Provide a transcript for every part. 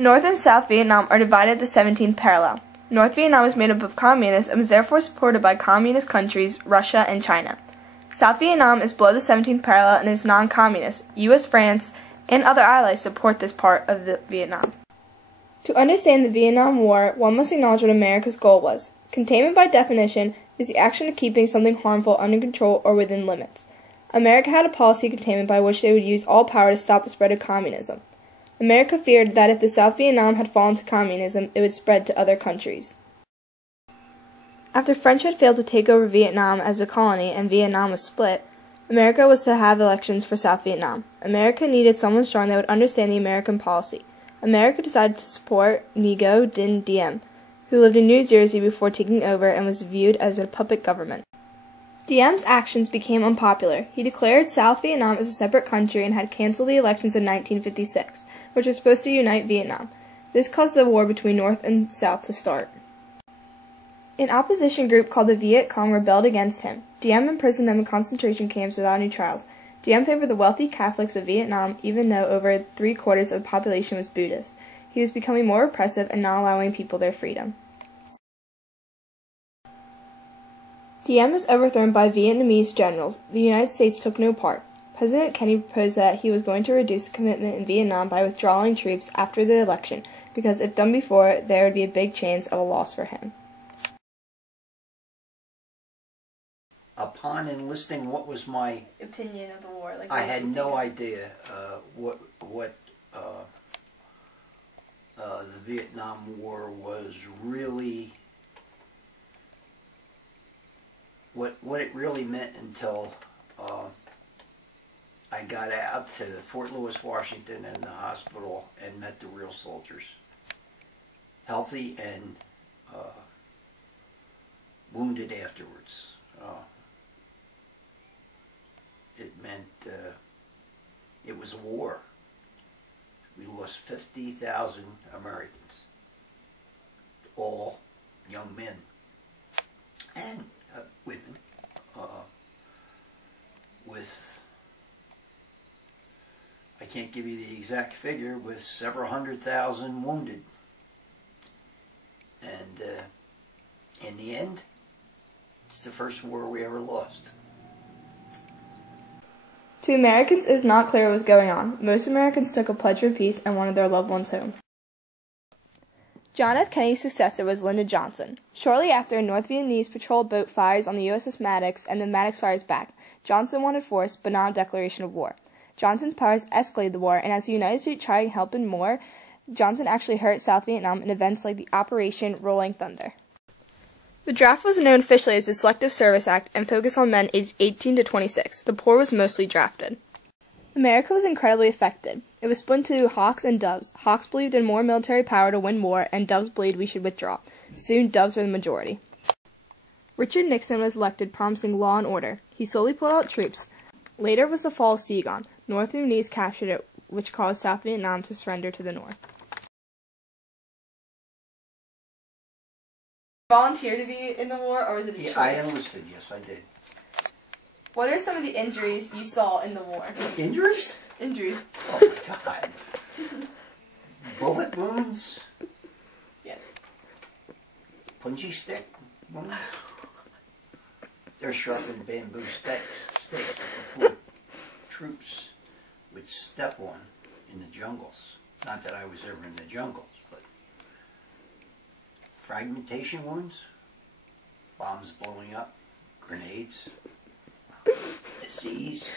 North and South Vietnam are divided at the 17th parallel. North Vietnam is made up of communists and was therefore supported by communist countries, Russia, and China. South Vietnam is below the 17th parallel and is non-communist. U.S., France, and other allies support this part of Vietnam. To understand the Vietnam War, one must acknowledge what America's goal was. Containment, by definition, is the action of keeping something harmful under control or within limits. America had a policy of containment by which they would use all power to stop the spread of communism. America feared that if the South Vietnam had fallen to communism, it would spread to other countries. After French had failed to take over Vietnam as a colony and Vietnam was split, America was to have elections for South Vietnam. America needed someone strong that would understand the American policy. America decided to support Ngo Dinh Diem, who lived in New Jersey before taking over and was viewed as a puppet government. Diem's actions became unpopular. He declared South Vietnam as a separate country and had canceled the elections in 1956, which was supposed to unite Vietnam. This caused the war between North and South to start. An opposition group called the Viet Cong rebelled against him. Diem imprisoned them in concentration camps without any trials. Diem favored the wealthy Catholics of Vietnam, even though over 3/4 of the population was Buddhist. He was becoming more repressive and not allowing people their freedom. Diem was overthrown by Vietnamese generals. The United States took no part. President Kennedy proposed that he was going to reduce the commitment in Vietnam by withdrawing troops after the election, because if done before, there would be a big chance of a loss for him. Upon enlisting, what was my opinion of the war? I had no idea what the Vietnam War was really, what it really meant until I got out to Fort Lewis, Washington, and the hospital and met the real soldiers, healthy and wounded afterwards. It meant it was a war. We lost 50,000 Americans, all young men and women, with, I can't give you the exact figure, with several 100,000 wounded. And in the end, it's the first war we ever lost. To Americans, it was not clear what was going on. Most Americans took a pledge for peace and wanted their loved ones home. John F. Kennedy's successor was Lyndon Johnson. Shortly after, a North Vietnamese patrol boat fires on the USS Maddox, and then Maddox fires back. Johnson wanted force, but not a declaration of war. Johnson's powers escalated the war, and as the United States tried to help him more, Johnson actually hurt South Vietnam in events like the Operation Rolling Thunder. The draft was known officially as the Selective Service Act and focused on men aged 18 to 26. The poor was mostly drafted. America was incredibly affected. It was split into Hawks and Doves. Hawks believed in more military power to win war, and Doves believed we should withdraw. Soon, Doves were the majority. Richard Nixon was elected, promising law and order. He slowly pulled out troops. Later was the fall of Saigon. North Vietnamese captured it, which caused South Vietnam to surrender to the North. Volunteer to be in the war, or was it a choice? I enlisted, yes, I did. What are some of the injuries you saw in the war? Injuries? Injuries. Oh my God. Bullet wounds? Yes. Punji stick wounds? They're sharpened bamboo sticks that the poor troops would step on in the jungles. Not that I was ever in the jungles, but fragmentation wounds, bombs blowing up, grenades, disease.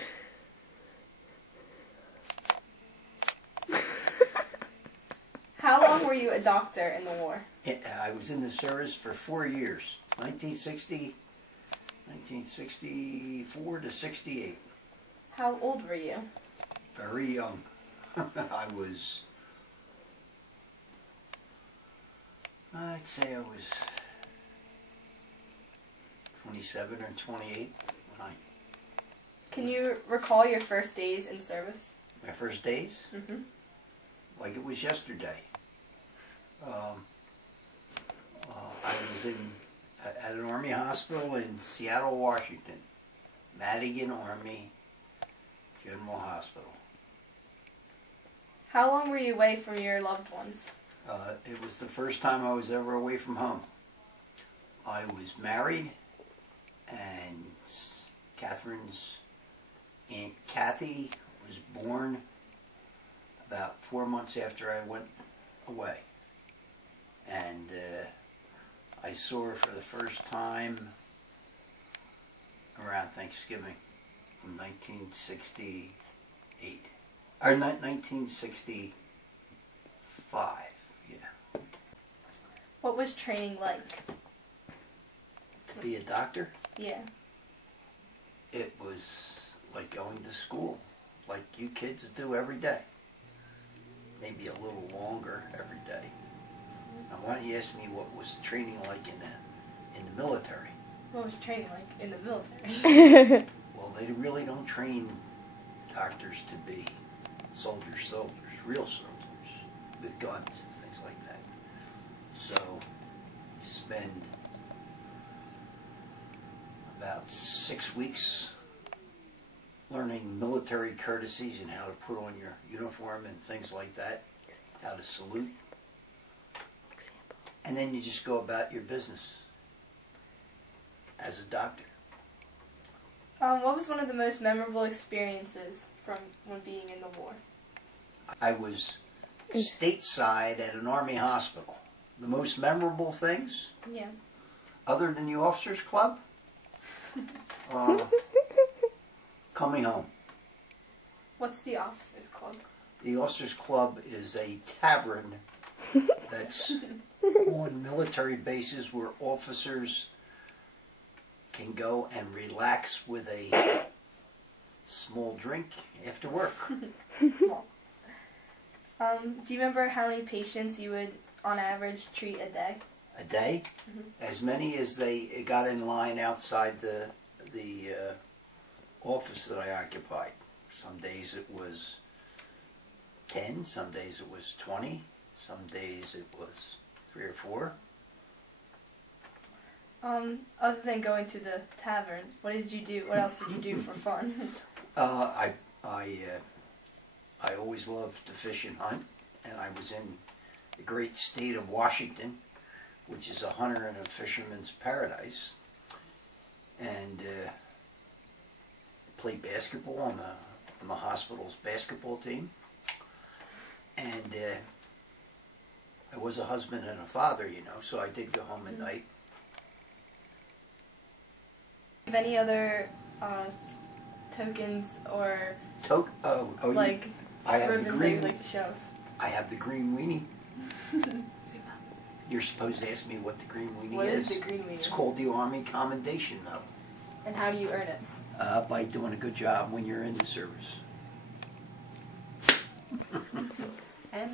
How long were you a doctor in the war? I was in the service for 4 years, 1964 to 68. How old were you? Very young. I'd say I was 27 or 28 when I... Can you recall your first days in service? My first days? Mm-hmm. Like it was yesterday. I was at an Army hospital in Seattle, Washington. Madigan Army General Hospital. How long were you away from your loved ones? It was the first time I was ever away from home. I was married, and Catherine's Aunt Kathy was born about 4 months after I went away. And I saw her for the first time around Thanksgiving in 1968. Or 1965, yeah. What was training like? To be a doctor? Yeah. It was like going to school, like you kids do every day. Maybe a little longer every day. Now, why don't you ask me what was training like in the military? What was training like in the military? Well, they really don't train doctors to be soldiers, real soldiers, with guns and things like that. So, you spend about 6 weeks learning military courtesies and how to put on your uniform and things like that, how to salute. And then you just go about your business as a doctor. What was one of the most memorable experiences from when being in the war? I was stateside at an Army hospital. The most memorable things, Yeah. other than the officers' club, coming home. What's the officers' club? The officers' club is a tavern that's on military bases where officers can go and relax with a small drink after work. Small. Do you remember how many patients you would, on average, treat a day? A day? As many as they got in line outside the office that I occupied. Some days it was 10, some days it was 20, some days it was 3 or 4. Other than going to the tavern, what did you do? What else did you do for fun? I always loved to fish and hunt, and I was in the great state of Washington, which is a hunter and a fisherman's paradise, and played basketball on the hospital's basketball team, and I was a husband and a father, you know, so I did go home at night. Have any other tokens or like I have ribbons the that green. you'd like to show us? I have the green weenie. You're supposed to ask me what the green weenie What is the green weenie? It's called the Army Commendation Medal. And how do you earn it? By doing a good job when you're in the service. And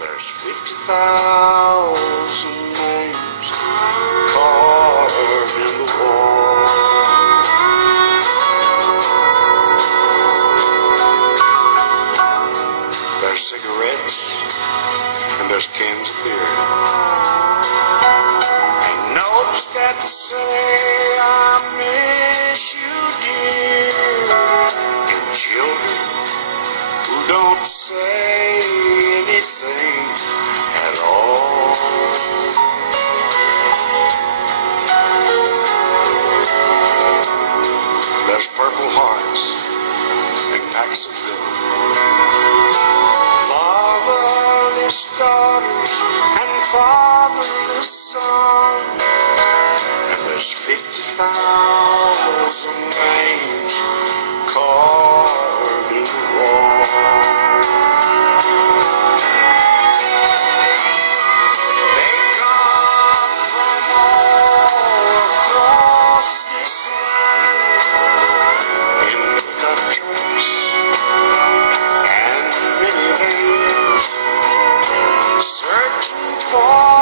there's 50,000 names carved in the wall. There's cigarettes and there's cans of beer, and notes that say I miss you, dear, and children who don't say anything at all. There's purple hearts and packs of gold, fatherless daughters and fatherless sons, and there's 50,000 names carved in the wall. They come from all across this land, in pickup trucks and minivans, searching for